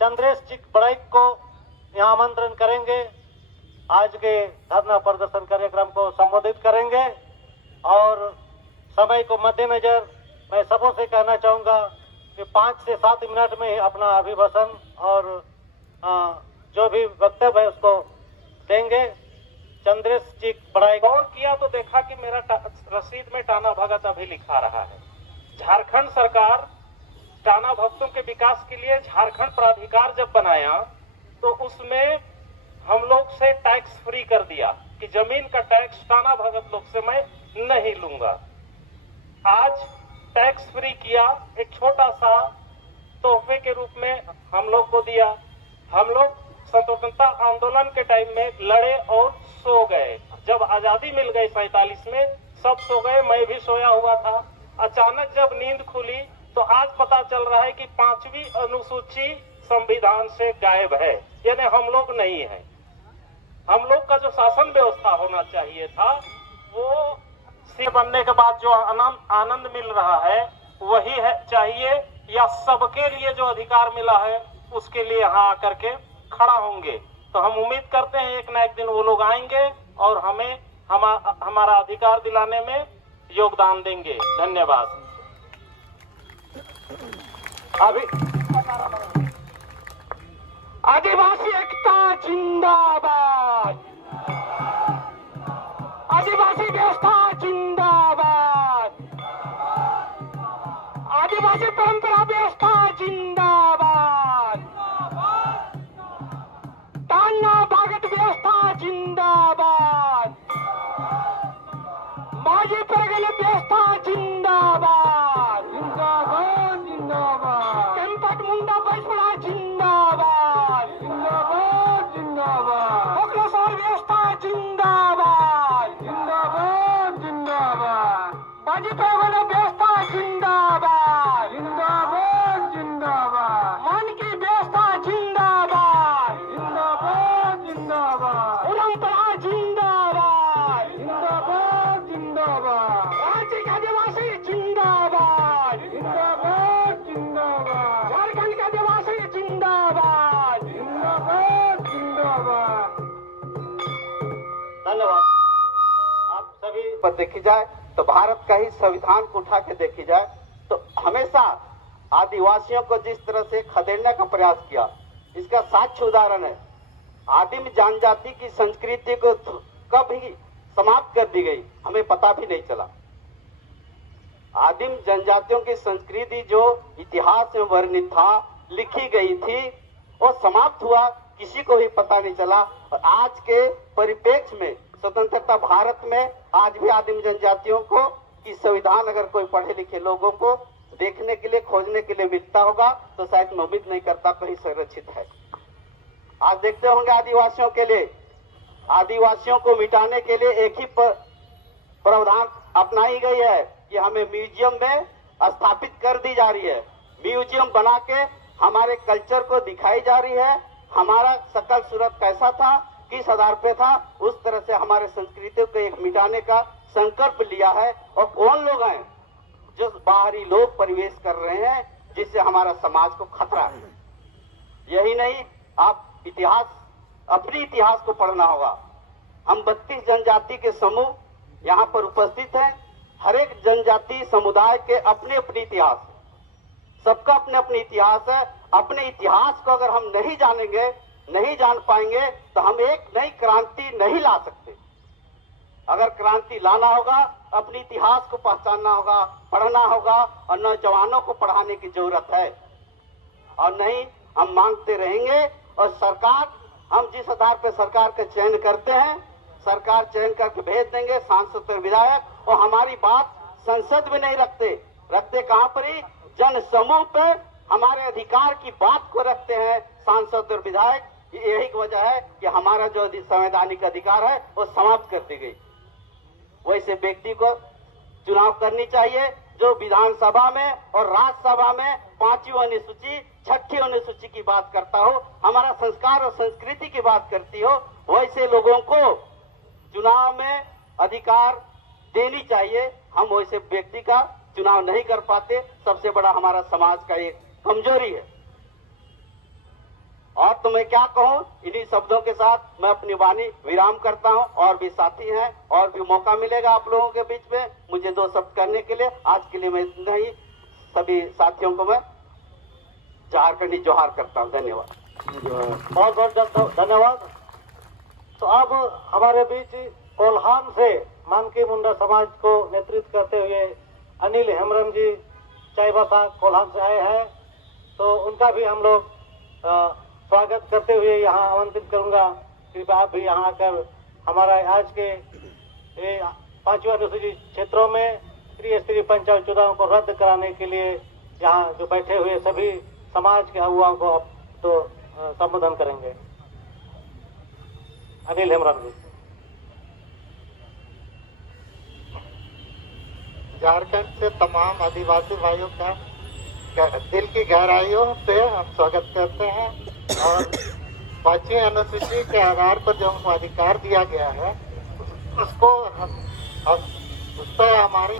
चंद्रेश जी बड़ाइक को यहाँ आमंत्रण करेंगे। आज के धरना प्रदर्शन कार्यक्रम को संबोधित करेंगे और समय को मद्देनजर मैं सबों से कहना चाहूंगा कि 5 से 7 मिनट में ही अपना अभिभाषण और जो भी वक्तव्य है उसको देंगे। चंद्रेश जी बड़ाइक। गौर किया तो देखा कि मेरा रसीद में टाना भगत अभी लिखा रहा है। झारखंड सरकार टाना भक्तों के विकास के लिए झारखंड प्राधिकार जब बनाया तो उसमें हम लोग से टैक्स फ्री कर दिया कि जमीन का टैक्स टाना भगत लोग से मैं नहीं लूंगा। आज टैक्स फ्री किया, एक छोटा सा तोहफे के रूप में हम लोग को दिया। हम लोग स्वतंत्रता आंदोलन के टाइम में लड़े और सो गए। जब आजादी मिल गई 47 में, सब सो गए, मैं भी सोया हुआ था। अचानक जब नींद खुली तो आज पता चल रहा है कि 5वीं अनुसूची संविधान से गायब है, यानी हम लोग नहीं है। हम लोग का जो शासन व्यवस्था होना चाहिए था वो सीएम बनने के बाद जो आनंद मिल रहा है वही है चाहिए, या सबके लिए जो अधिकार मिला है उसके लिए यहाँ आकर के खड़ा होंगे। तो हम उम्मीद करते हैं एक न एक दिन वो लोग आएंगे और हमें हमारा अधिकार दिलाने में योगदान देंगे। धन्यवाद। अभी आदिवासी एकता जिंदाबाद, आदिवासी व्यवस्था जिंदाबाद, आदिवासी परंपरा व्यवस्था जिंदाबाद, टाना भागत व्यवस्था जिंदाबाद, माजी प्रगल व्यवस्था जिंदाबाद, जिंदाबाद जिंदाबाद, केम्पट मुंडा बचपड़ा जिंदाबाद, जिंदाबाद जिंदाबाद, अग्रसर व्यवस्था जिंदाबाद, जिंदाबाद जिंदाबाद, माजी प्रगल व्यवस्था जिंदाबाद, जिंदाबाद जिंदाबाद, मन की व्यवस्था जिंदाबाद, जिंदाबाद जिंदाबाद, परंपरा जिंदाबाद, जिंदाबाद जिंदाबाद, राज्य के आदिवासी जिंदाबाद, जिंदाबाद जिंदाबाद, झारखंड के आदिवासी जिंदाबाद, जिंदाबाद जिंदाबाद। धन्यवाद। आप सभी पर देखी जाए तो भारत का ही संविधान को उठा के देखी जाए तो हमेशा आदिवासियों को जिस तरह से खदेड़ने का प्रयास किया, इसका साक्ष्य उदाहरण है आदिम जनजाति की संस्कृति को कब ही समाप्त कर दी गई, हमें पता भी नहीं चला। आदिम जनजातियों की संस्कृति जो इतिहास में वर्णित था, लिखी गई थी, वो समाप्त हुआ, किसी को भी पता नहीं चला। और आज के परिप्रेक्ष्य में स्वतंत्रता भारत में आज भी आदिम जनजातियों को की संविधान अगर कोई पढ़े लिखे लोगों को देखने के लिए, खोजने के लिए मिलता होगा तो शायद मैं उम्मीद नहीं करता कहीं संरक्षित है। आज देखते होंगे आदिवासियों के लिए, आदिवासियों को मिटाने के लिए एक ही प्रावधान अपनाई गई है कि हमें म्यूजियम में स्थापित कर दी जा रही है। म्यूजियम बना के हमारे कल्चर को दिखाई जा रही है, हमारा शकल सूरत कैसा था, किस आधार पे था, उस तरह से हमारे संस्कृतियों को एक मिटाने का संकल्प लिया है। और कौन लोग हैं जो बाहरी लोग प्रवेश कर रहे हैं जिससे हमारा समाज को खतरा है। यही नहीं, आप इतिहास, अपनी इतिहास को पढ़ना होगा। हम 32 जनजाति के समूह यहाँ पर उपस्थित हैं। हर एक जनजाति समुदाय के अपने अपने इतिहास है, सबका अपने अपने इतिहास है। अपने इतिहास को अगर हम नहीं जानेंगे, नहीं जान पाएंगे तो हम एक नई क्रांति नहीं ला सकते। अगर क्रांति लाना होगा, अपने इतिहास को पहचानना होगा, पढ़ना होगा और नौजवानों को पढ़ाने की जरूरत है। और नहीं हम मांगते रहेंगे और सरकार, हम जिस आधार पर सरकार का चयन करते हैं, सरकार चयन करके भेज देंगे सांसद और विधायक, और हमारी बात संसद में नहीं रखते कहाँ पर ही जन समूह पे हमारे अधिकार की बात को रखते हैं सांसद और विधायक। यही वजह है कि हमारा जो संवैधानिक अधिकार है वो समाप्त कर दी गई। वैसे व्यक्ति को चुनाव करनी चाहिए जो विधानसभा में और राज्यसभा में 5वीं अनुसूची 6ठी अनुसूची की बात करता हो, हमारा संस्कार और संस्कृति की बात करती हो। वैसे लोगों को चुनाव में अधिकार देनी चाहिए। हम वैसे व्यक्ति का चुनाव नहीं कर पाते, सबसे बड़ा हमारा समाज का एक कमजोरी है। और तो मैं क्या कहूं, इन्हीं शब्दों के साथ मैं अपनी वाणी विराम करता हूं। और भी साथी हैं, और भी मौका मिलेगा आप लोगों के बीच में मुझे 2 शब्द करने के लिए। आज के लिए मैं इतना ही, सभी साथियों को मैं झारखंडी जोहार करता हूं। धन्यवाद। बहुत बहुत धन्यवाद। तो अब हमारे बीच कोल्हान से मानकी मुंडा समाज को नेतृत्व करते हुए अनिल हेम्ब्रम जी चाईबासा कोल्हान से आए हैं, तो उनका भी हम लोग स्वागत करते हुए यहाँ आमंत्रित करूंगा। कृपया आप भी यहाँ आकर हमारा आज के 5वीं अनुसूचित क्षेत्रों में त्रिस्तरीय पंचायत चुनाव को रद्द कराने के लिए यहाँ जो बैठे हुए सभी समाज के अगुवाओं को अब तो संबोधन करेंगे। अनिल हेम्ब्रम जी। झारखंड से तमाम आदिवासी भाइयों का दिल की गहराइयों से हम स्वागत करते हैं। और 5वीं अनुसूची के आधार पर जो हमको अधिकार दिया गया है उसको हम उस पर हमारी